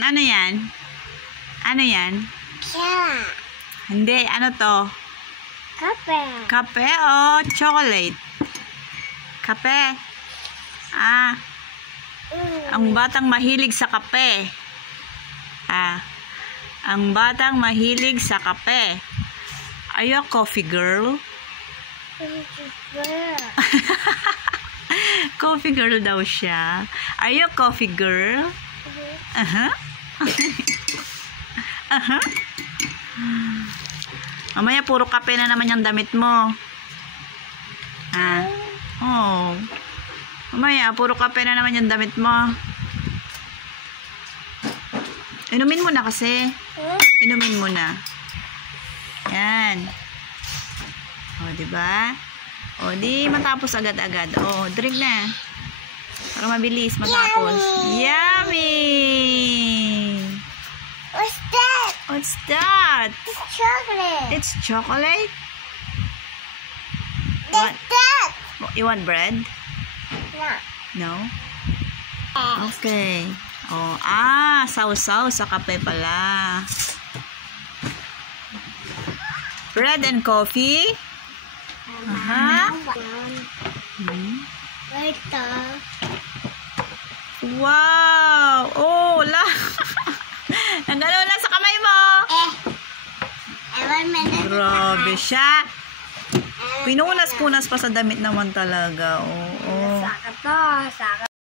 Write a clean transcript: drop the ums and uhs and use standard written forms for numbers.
Ano yan? Ano yan? Kaya. Hindi, ano to? Kape. Kape o chocolate? Kape. Ang batang mahilig sa kape. Ang batang mahilig sa kape. Are you a coffee girl? Coffee girl daw siya. Are you a coffee girl? Mamaya puro kape na naman yung damit mo. Oh. Mamaya puro kape na naman yung damit mo. Inumin mo na kasi. Inumin mo na. Yan. O, diba? O, di matapos agad-agad. O, drink na. Para mabilis matapos. Yummy! What's that? What's that? It's chocolate. It's chocolate? What's that? You want bread? No. No? Okay. Oh, sausaw sa kape pala. Bread and coffee? Ito. Wow! Oh, wala. Nagano na sa kamay mo. Ewan mo na. Grabe siya. Pinunas-punas pa sa damit naman talaga. Oo. Saka to. Saka